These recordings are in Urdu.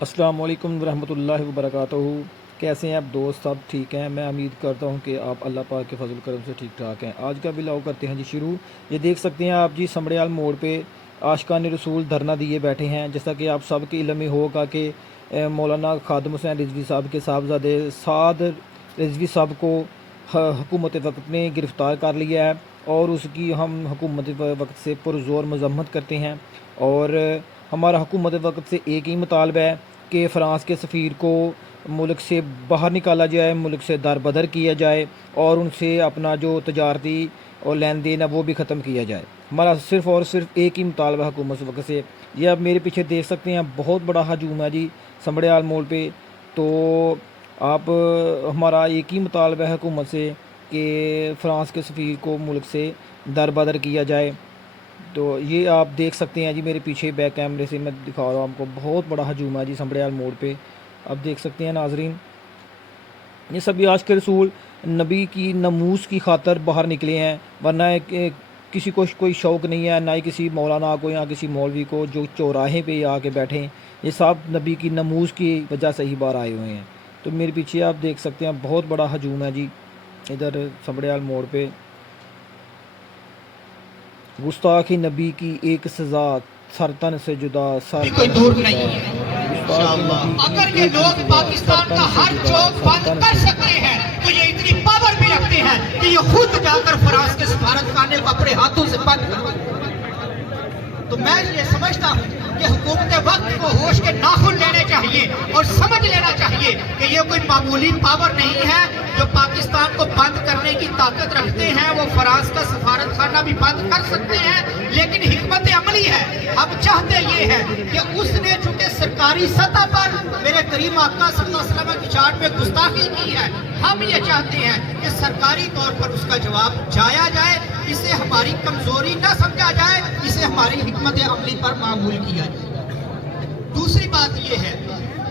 السلام علیکم ورحمۃ اللہ وبرکاتہ۔ کیسے ہیں آپ دوست؟ سب ٹھیک ہیں؟ میں امید کرتا ہوں کہ آپ اللہ پاک کے فضل کرم سے ٹھیک ٹھاک ہیں۔ آج کا ولاگ کرتے ہیں شروع۔ یہ دیکھ سکتے ہیں آپ سمڑیال موڑ پہ عاشقان رسول دھرنا دیے بیٹھے ہیں۔ جیسا کہ آپ سب کے علم میں ہوگا کہ مولانا خادم حسین رضوی صاحب کے صاحبزادے سعد رضوی صاحب کو حکومت وقت نے گرفتار کر لیا ہے، اور اس کی ہم حکومت وقت سے پرزور مذمت کرتے ہیں، اور ہمارا حکومت وقت سے ایک ہی مطالبہ ہے کہ فرانس کے سفیر کو ملک سے باہر نکالا جائے، ملک سے دربدر کیا جائے، اور ان سے اپنا جو تجارتی اور لین دین ہے وہ بھی ختم کیا جائے۔ ہمارا صرف اور صرف ایک ہی مطالبہ حکومت وقت سے۔ یہ آپ میرے پیچھے دیکھ سکتے ہیں، بہت بڑا ہجوم ہے سمڑیال موڑ پہ۔ تو آپ ہمارا ایک ہی مطالبہ ہے حکومت سے کہ فرانس کے سفیر کو ملک سے دربدر کیا جائے۔ تو یہ آپ دیکھ سکتے ہیں میرے پیچھے بیک کیمرے سے میں دکھا رہا ہوں آپ کو، بہت بڑا ہجوم ہے سمڑیال موڑ پہ۔ آپ دیکھ سکتے ہیں ناظرین، یہ سبھی عاشق رسول نبی کی ناموس کی خاطر باہر نکلے ہیں، ورنہ کسی کو کوئی شوق نہیں ہے، نہ ہی کسی مولانا کو یا کسی مولوی کو جو چوراہے پہ آ کے بیٹھے ہیں۔ یہ سب نبی کی ناموس کی وجہ سے ہی باہر آئے ہوئے ہیں۔ تو میرے پیچھے آپ دیکھ سکتے ہیں بہت بڑا ہجوم ہے ادھر سمڑیال موڑ پہ۔ گستاخی نبی کی ایک سزا، سرتن سے جدا سر کوئی دور نہیں ہے۔ اگر یہ لوگ پاکستان کا ہر چوک بند کر سکتے ہیں تو یہ اتنی پاور بھی رکھتے ہیں کہ یہ خود جا کر فرانس کے سفارت خانے کو اپنے ہاتھوں سے بند کر۔ تو میں یہ سمجھتا ہوں کہ حکومت وقت کو ہوش کے ناخن لینے چاہیے اور سمجھ لینا چاہیے کہ یہ کوئی معمولی پاور نہیں ہے جو پاکستان کو بند کرنے کی طاقت رکھتے ہیں۔ وہ فرانس کا سفارت خانہ بھی بند کر سکتے ہیں، لیکن حکمت عملی ہے۔ اب چاہتے یہ ہے کہ اس نے چونکہ سرکاری سطح پر میرے کریم آقا صلی اللہ علیہ وسلم کی چارٹ میں گستاخی کی ہے، ہم یہ چاہتے ہیں کہ سرکاری طور پر اس کا جواب جایا جائے، اسے ہماری کمزوری نہ سمجھا جائے، اسے ہماری حکمت عملی پر معمول کیا جائے۔ دوسری بات یہ ہے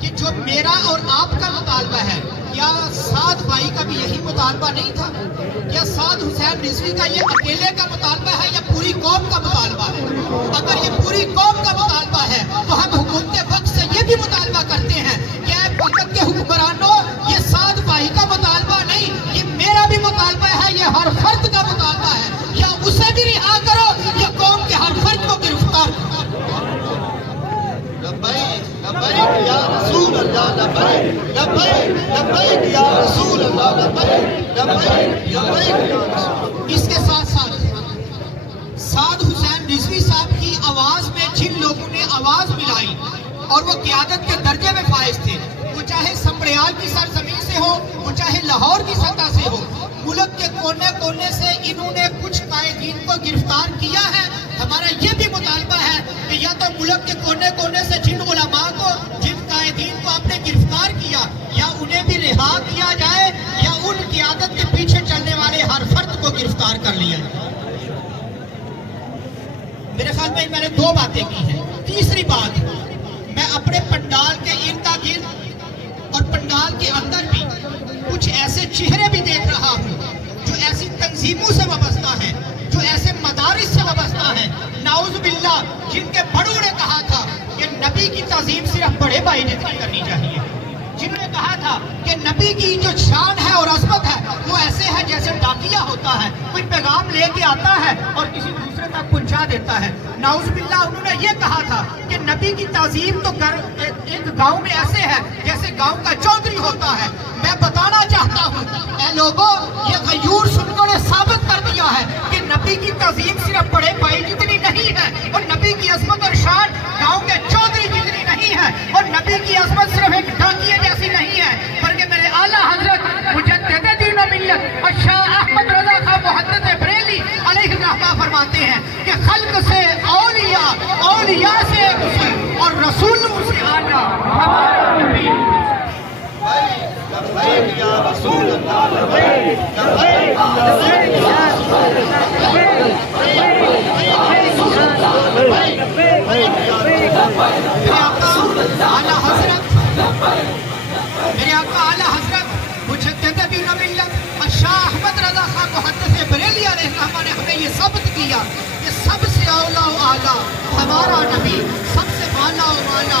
کہ جو میرا اور آپ کا مطالبہ ہے، کیا سعد بھائی کا بھی یہی مطالبہ نہیں تھا؟ کیا سعد حسین رضوی کا یہ اکیلے کا مطالبہ ہے یا پوری قوم کا مطالبہ ہے؟ اگر یہ پوری قوم کا مطالبہ ہے تو ہم حکومت وقت سے یہ بھی مطالبہ کرتے ہیں کہ اے وقت کے حکمرانوں، یہ سعد بھائی کا مطالبہ نہیں، یہ میرا بھی مطالبہ ہے، یہ ہر فرد کا مطالبہ ہے۔ یا اسے بھی رہا کرو یا قوم کے ہر فرد کو گرفتار کرو۔ لبیک یا رسول اللہ، لبیک لبیک یا رسول اللہ، لبیک لبیک یا رسول۔ اس کے ساتھ ساتھ سعد حسین رضوی صاحب کی آواز میں جن لوگوں نے آواز ملائی اور وہ قیادت کے درجے میں فائز تھے، وہ چاہے سمڑیال کی سرزمین سے ہو، وہ چاہے لاہور کی سطح سے ہو، ملک کے کونے کونے سے انہوں نے کچھ قائدین کو گرفتار کیا ہے۔ ہمارا یہ بھی مطالبہ ہے کہ یا تو ملک کے کونے کونے سے جن علماء کو، جن قائدین کو آپ نے گرفتار کیا، یا انہیں بھی رہا کیا جائے، یا ان قیادت کے پیچھے چلنے والے ہر فرد کو گرفتار کر لیا جائے۔ میرے خیال میں نے دو باتیں کی ہیں۔ تیسری بات، میں اپنے پنڈال کے ارد گرد اور پنڈال کے اندر بھی کچھ ایسے چہرے بھی دیکھ رہا ہوں جو ایسی تنظیموں سے وابستہ ہیں، جو ایسے مدارس سے وابستہ ہیں، نعوذ باللہ، جن کے بڑوں نے کہا تھا کہ نبی کی تعظیم صرف بڑے بھائی نے کرنی چاہیے، جنہوں نے کہا تھا کہ نبی کی جو شان ہے اور عظمت ہے وہ ایسے ہے جیسے ڈاکیہ ہوتا ہے، کوئی پیغام لے کے آتا ہے اور کسی دوسرے تک پہنچا دیتا ہے۔ نعوذ باللہ، انہوں نے یہ کہا تھا کہ نبی کی تعظیم تو ایک گاؤں میں ایسے ہے جیسے گاؤں کا چودھری ہوتا ہے۔ میں بتانا چاہتا ہوں اے لوگوں، یہ غیور سنوں نے ثابت کر دیا ہے کہ نبی کی تعظیم صرف بڑے بھائی جتنی نہیں ہے، اور نبی کی عظمت اور شان گاؤں کے چودھری جتنی نہیں ہے، اور نبی کی عظمت صرف ایک ڈاکیے جیسی نہیں ہے، بلکہ میرے اعلیٰ حضرت مجدد دین و ملت اور شاہ احمد رضا خان محدث بریلی علیہ الرحمہ فرماتے ہیں کہ خلق سے اولیاء، اولیاء سے رسول اور رسولوں سے اعلیٰ ہمارا نبی۔ لبیک یا رسول اللہ، لبیک لبیک یا رسول اللہ۔ اعلیٰ حضرت، میرے آقا اعلیٰ حضرت مجدد دین و ملت اور شاہ احمد رضا خان محدث بریلی علیہ الرحمہ نے ہمیں یہ ثابت کیا کہ سب سے اولیٰ و اعلیٰ ہمارا نبی، سب سے بالا و والا